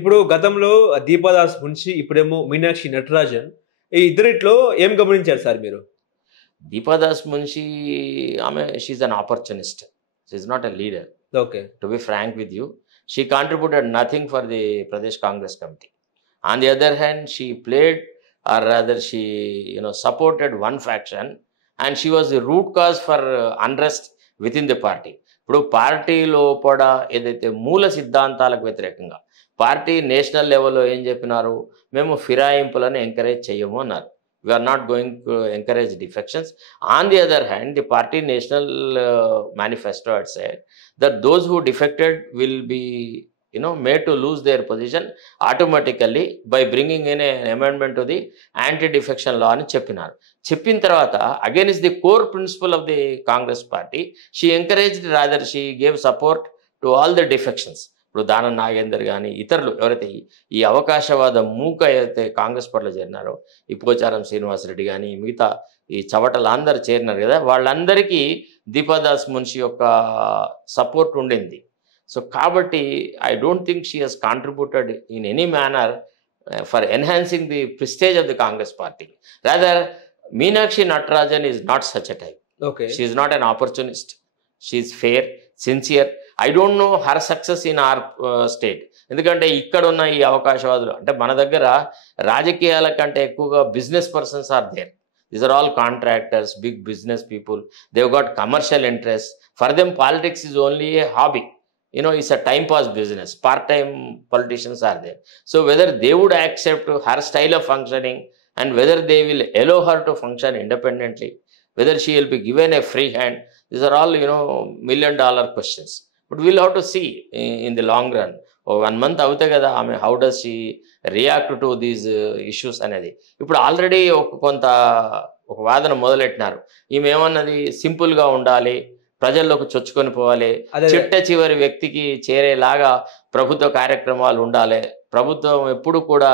ఇప్పుడు గతంలో దీపాదాస్ మున్షి, ఇప్పుడేమో మీనాక్షి నటరాజన్. ఈ ఇద్దరిట్లో ఏం గమనించారు సార్ మీరు? Deepa Das Munshi she an opportunist. She's not a leader. Okay. To be Frank with you, she contributed nothing for the Pradesh Congress committee. On the other hand, she played or rather she supported one faction and she was the root cause for unrest with in the party. ఇప్పుడు party లోపల ఏదైతే మూల సిద్ధాంతాలకు వ్యతిరేకంగా party national లెవెల్లో ఏం చెప్పినారు, మేము ఫిరాయింపులను ఎంకరేజ్ చేయము అన్నారు. We are not going to encourage defections. On the other hand, the party national manifesto had said that those who defected will be made to lose their position automatically by bringing in an amendment to the anti-defection law అని చెప్పినారు. చెప్పిన తర్వాత against the core principle of the Congress party, she encouraged, rather she gave support to all the defections. ఇప్పుడు దానం నాగేందర్ కానీ ఇతరులు ఎవరైతే ఈ అవకాశవాద మూక ఏదైతే కాంగ్రెస్ పార్టీలో చేరినారో, ఈ పోచారం శ్రీనివాసరెడ్డి కానీ మిగతా ఈ చవటలు అందరు చేరినారు కదా, వాళ్ళందరికీ దీపాదాస్ మున్షి యొక్క సపోర్ట్ ఉండింది. సో కాబట్టి I don't think she has contributed in any manner for enhancing the prestige of the Congress party. Rather Meenakshi Natarajan is not such a type. She is not an opportunist. She is fair, sincere. I don't know her success in our state. ఎందుకంటే ఇక్కడ ఉన్న ఈ అవకాశవాదులు అంటే మన దగ్గర రాజకీయాల కంటే ఎక్కువగా business persons are there. These are all contractors, big business people. They've got commercial interest. For them politics is only a hobby. It's a time pass business. Part-time politicians are there. So whether they would accept her style of functioning and whether they will allow her to function independently, whether she will be given a free hand, these are all, $1,000,000 questions. But we'll have to see in the long run. 1 month avute kada, how does she react to these issues అనేది. ఇప్పుడు already ఒక వాదన మొదలెట్టినారు. ఈమె ఏమన్నది, సింపుల్గా ఉండాలి, ప్రజల్లోకి చొచ్చుకొని పోవాలి, చిట్ట చివరి వ్యక్తికి చేరేలాగా ప్రభుత్వ కార్యక్రమాలు ఉండాలి, ప్రభుత్వం ఎప్పుడు కూడా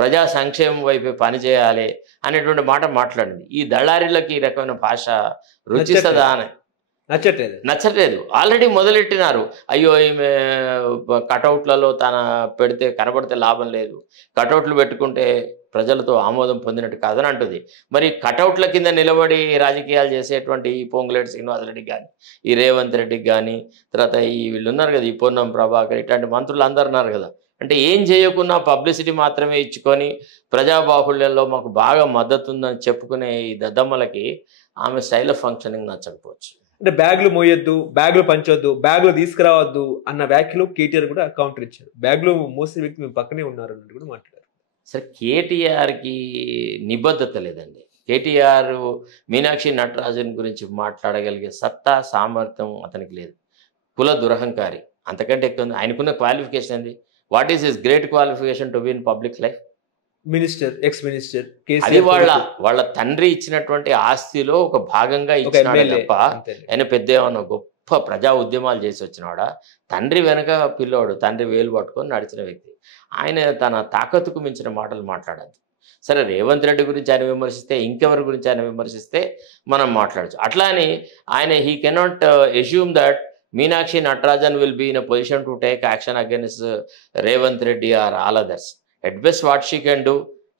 ప్రజా సంక్షేమం వైపు పనిచేయాలి అనేటువంటి మాట మాట్లాడింది. ఈ దళారీలకు ఈ రకమైన భాష రుచిస్తుందా అని నచ్చట్లేదు. ఆల్రెడీ మొదలెట్టినారు. అయ్యో ఈమె కటౌట్లలో తన పెడితే కనబడితే లాభం లేదు, కటౌట్లు పెట్టుకుంటే ప్రజలతో ఆమోదం పొందినట్టు కాదని అంటుంది. మరి కటౌట్ల కింద నిలబడి రాజకీయాలు చేసేటువంటి ఈ పొంగులేటి శ్రీనివాసరెడ్డికి కానీ, ఈ రేవంత్ రెడ్డికి కానీ, తర్వాత వీళ్ళు ఉన్నారు కదా, ఈ పొన్నం ప్రభాకర్, ఇట్లాంటి మంత్రులు అందరు ఉన్నారు కదా, అంటే ఏం చేయకున్నా పబ్లిసిటీ మాత్రమే ఇచ్చుకొని ప్రజాబాహుళ్యంలో మాకు బాగా మద్దతు ఉందని చెప్పుకునే ఈ దద్దమ్మలకి ఆమె స్టైల్ ఆఫ్ ఫంక్షనింగ్ నచ్చకపోవచ్చు. అంటే బ్యాగులు మోయొద్దు, బ్యాగులు పంచొద్దు, బ్యాగులు తీసుకురావద్దు అన్న వ్యాఖ్యలు కేటీఆర్ కూడా కౌంటర్ ఇచ్చారు. బ్యాగులు మోసే వ్యక్తి మీ పక్కనే ఉన్నారు అన్నట్టు కూడా మాట్లాడారు. సరే, కేటీఆర్కి నిబద్ధత లేదండి. కేటీఆర్ మీనాక్షి నటరాజన్ గురించి మాట్లాడగలిగే సత్తా, సామర్థ్యం అతనికి లేదు. కుల దురహంకారి, అంతకంటే ఎక్కువ. ఆయనకున్న క్వాలిఫికేషన్ ఏంది? What is his great qualification to be in public life? Minister, ex minister. అది వాళ్ళ తండ్రి ఇచ్చినటువంటి ఆస్తిలో ఒక భాగంగా ఇచ్చినాడు తప్ప ఆయన పెద్ద ఏమన్నా గొప్ప ప్రజా ఉద్యమాలు చేసి వచ్చినాడా? తండ్రి వెనక పిల్లోడు, తండ్రి వేలు పట్టుకొని నడిచిన వ్యక్తి. ఆయన తన తాకత్తుకు మించిన మాటలు మాట్లాడద్దు. సరే, రేవంత్ రెడ్డి గురించి ఆయన విమర్శిస్తే, ఇంకెవరి గురించి ఆయన విమర్శిస్తే మనం మాట్లాడచ్చు. అట్లా అని ఆయన he cannot assume that Meenakshi Natarajan will be in a position to take action against Revanth Reddy or all others. At best, what she can do,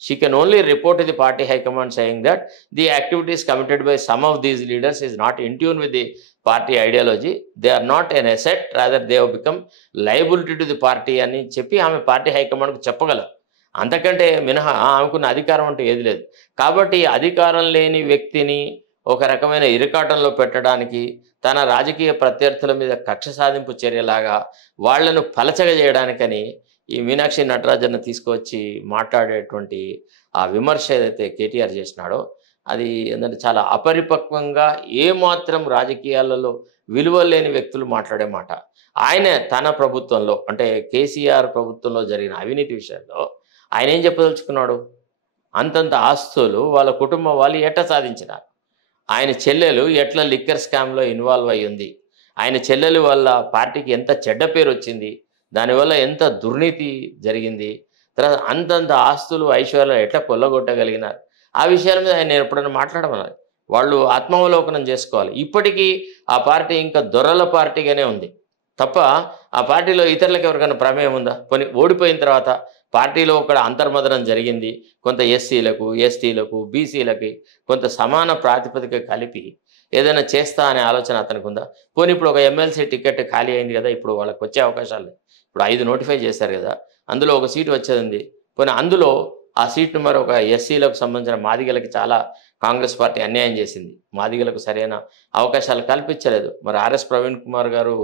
she can only report to the party high command saying that the activities committed by some of these leaders is not in tune with the party ideology. They are not an asset, rather they have become liability to the party అని చెప్పి ఆమె party హైకమాండ్కు చెప్పగలరు. అంతకంటే మినహా ఆమెకున్న అధికారం అంటూ ఏది లేదు. కాబట్టి అధికారం లేని వ్యక్తిని ఒక రకమైన ఇరకాటంలో పెట్టడానికి, తన రాజకీయ ప్రత్యర్థుల మీద కక్ష సాధింపు చర్యలాగా వాళ్లను పలచగా చేయడానికని ఈ మీనాక్షి నటరాజన్ తీసుకొచ్చి మాట్లాడేటువంటి ఆ విమర్శ ఏదైతే కేటీఆర్ చేసినాడో అది ఏంటంటే చాలా అపరిపక్వంగా, ఏమాత్రం రాజకీయాలలో విలువలేని వ్యక్తులు మాట్లాడే మాట. ఆయన తన ప్రభుత్వంలో అంటే కేసీఆర్ ప్రభుత్వంలో జరిగిన అవినీతి విషయంలో ఆయన ఏం చెప్పదలుచుకున్నాడు? అంతంత ఆస్తులు వాళ్ళ కుటుంబం వాళ్ళు ఎట్లా సాధించినారు, ఆయన చెల్లెలు ఎట్లా లిక్కర్ స్కామ్లో ఇన్వాల్వ్ అయ్యింది, ఆయన చెల్లెలు వల్ల పార్టీకి ఎంత చెడ్డ పేరు వచ్చింది, దానివల్ల ఎంత దుర్నీతి జరిగింది, తర్వాత అంతంత ఆస్తులు ఐశ్వర్యాలు ఎట్లా కొల్లగొట్టగలిగినారు, ఆ విషయాల మీద ఆయన ఎప్పుడైనా మాట్లాడమన్నారు. వాళ్ళు ఆత్మావలోకనం చేసుకోవాలి. ఇప్పటికీ ఆ పార్టీ ఇంకా దొరల పార్టీగానే ఉంది. తప్ప ఆ పార్టీలో ఇతరులకు ఎవరికైనా ప్రమేయం ఉందా? కొన్ని ఓడిపోయిన తర్వాత పార్టీలో ఒక అంతర్మదనం జరిగింది, కొంత ఎస్సీలకు, ఎస్టీలకు, బీసీలకి కొంత సమాన ప్రాతిపదిక కలిపి ఏదైనా చేస్తా అనే ఆలోచన అతనికి ఉందా? పోనీ ఇప్పుడు ఒక ఎమ్మెల్సీ టికెట్ ఖాళీ అయింది కదా, ఇప్పుడు వాళ్ళకి వచ్చే అవకాశాలు లేవు. ఇప్పుడు 5 నోటిఫై చేశారు కదా, అందులో ఒక సీటు వచ్చేది ఉంది. పోనీ అందులో ఆ సీట్ను మరి ఒక ఎస్సీలకు సంబంధించిన మాదిగలకి చాలా కాంగ్రెస్ పార్టీ అన్యాయం చేసింది, మాదిగలకు సరైన అవకాశాలు కల్పించలేదు. మరి ఆర్ఎస్ ప్రవీణ్ కుమార్ గారు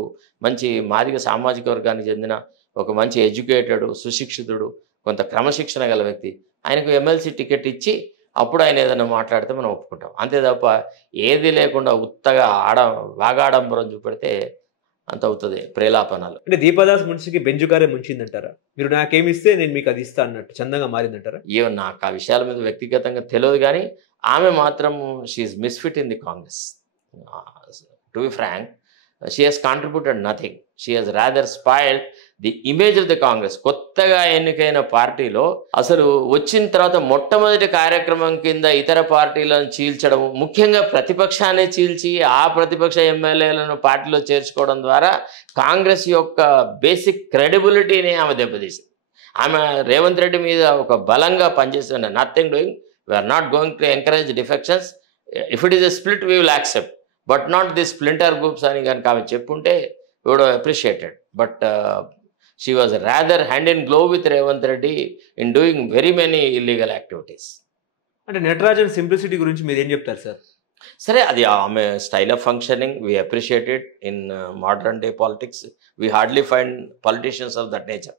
మంచి మాదిగ సామాజిక వర్గానికి చెందిన ఒక మంచి ఎడ్యుకేటెడ్, సుశిక్షితుడు, కొంత క్రమశిక్షణ గల వ్యక్తి, ఆయనకు ఎమ్మెల్సీ టికెట్ ఇచ్చి అప్పుడు ఆయన ఏదైనా మాట్లాడితే మనం ఒప్పుకుంటాం. అంతే తప్ప ఏది లేకుండా ఉత్తగా వాగాడంబరం చూపెడితే అంత అవుతుంది ప్రేలాపనాలు. అంటే దీపాదాస్ మున్షికి బెంజుకారే ముంచిందంటారా? మీరు నాకేమి ఇస్తే నేను మీకు అది ఇస్తా అన్నట్టు చందంగా మారిందంటారా? ఏమో నాకు ఆ విషయాల మీద వ్యక్తిగతంగా తెలియదు, కానీ ఆమె మాత్రం she's misfit in the Congress. To be frank, she has contributed nothing. She has rather spoiled the image of the Congress. కొత్తగా ఎన్నికైన పార్టీలో అసలు వచ్చిన తర్వాత మొట్టమొదటి కార్యక్రమం కింద ఇతర పార్టీలను చీల్చడం, ముఖ్యంగా ప్రతిపక్షాన్ని చీల్చి ఆ ప్రతిపక్ష ఎమ్మెల్యేలను పార్టీలో చేర్చుకోవడం ద్వారా కాంగ్రెస్ యొక్క బేసిక్ క్రెడిబిలిటీని ఆమె దెబ్బతీసింది. ఆమె రేవంత్ రెడ్డి మీద ఒక బలంగా పనిచేస్తుంది. Nothing doing, we're not going to encourage defections, if it is a split we will accept, but not the splinter groups అని కనుక ఆమె చెప్పుంటే would have appreciated. But she was rather hand in glove with Revanth Reddy in doing very many illegal activities. అంటే Natarajan simplicity గురించి మీరు ఏం చెప్తారు sir? సరే, అది ఆమె style of functioning we appreciate it. In modern day politics we hardly find politicians of that nature.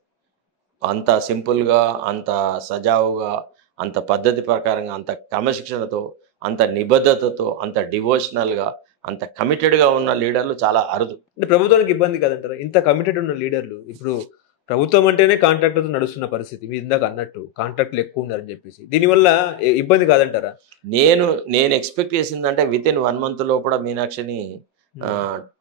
అంత సింపుల్గా, అంత సజావుగా, అంత పద్ధతి ప్రకారంగా, అంత క్రమశిక్షణతో, అంత నిబద్ధతతో, అంత డివోషనల్గా, అంత కమిటెడ్గా ఉన్న లీడర్లు చాలా అరుదు. అంటే ప్రభుత్వానికి ఇబ్బంది కాదంటారా ఇంత కమిటెడ్ ఉన్న లీడర్లు? ఇప్పుడు ప్రభుత్వం అంటేనే కాంట్రాక్టర్తో నడుస్తున్న పరిస్థితి, మీరు ఇందాక అన్నట్టు కాంట్రాక్టులు ఎక్కువ ఉన్నారని చెప్పేసి, దీనివల్ల ఇబ్బంది కాదంటారా? నేను ఎక్స్పెక్ట్ చేసిందంటే వితిన్ 1 month లోపల మీనాక్షిని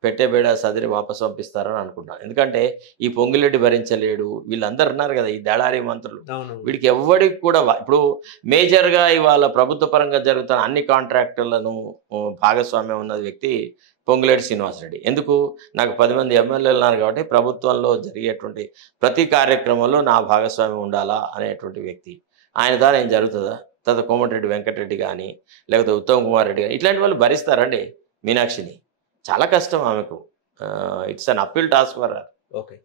పెట్టేబేడ సదిరి వాపసు పంపిస్తారని అనుకుంటాను. ఎందుకంటే ఈ పొంగిరెడ్డి భరించలేడు, వీళ్ళందరూ ఉన్నారు కదా ఈ దళారీ మంత్రులు, వీడికి ఎవ్వడికి కూడా ఇప్పుడు మేజర్గా ఇవాళ ప్రభుత్వ పరంగా జరుగుతున్న అన్ని కాంట్రాక్టర్లను భాగస్వామ్యం ఉన్న వ్యక్తి పొంగిరెడ్డి శ్రీనివాసరెడ్డి. ఎందుకు? నాకు 10 మంది ఎమ్మెల్యేలు ఉన్నారు కాబట్టి ప్రభుత్వంలో జరిగేటువంటి ప్రతి కార్యక్రమంలో నా భాగస్వామ్యం ఉండాలా అనేటువంటి వ్యక్తి. ఆయన ద్వారా ఏం జరుగుతుందా? తర్వాత కోమటిరెడ్డి వెంకటరెడ్డి కానీ, లేకపోతే ఉత్తమ్ కుమార్ రెడ్డి కానీ, ఇట్లాంటి వాళ్ళు భరిస్తారండి మీనాక్షిని? చాలా కష్టం ఆమెకు. It's an appeal task for her. Okay.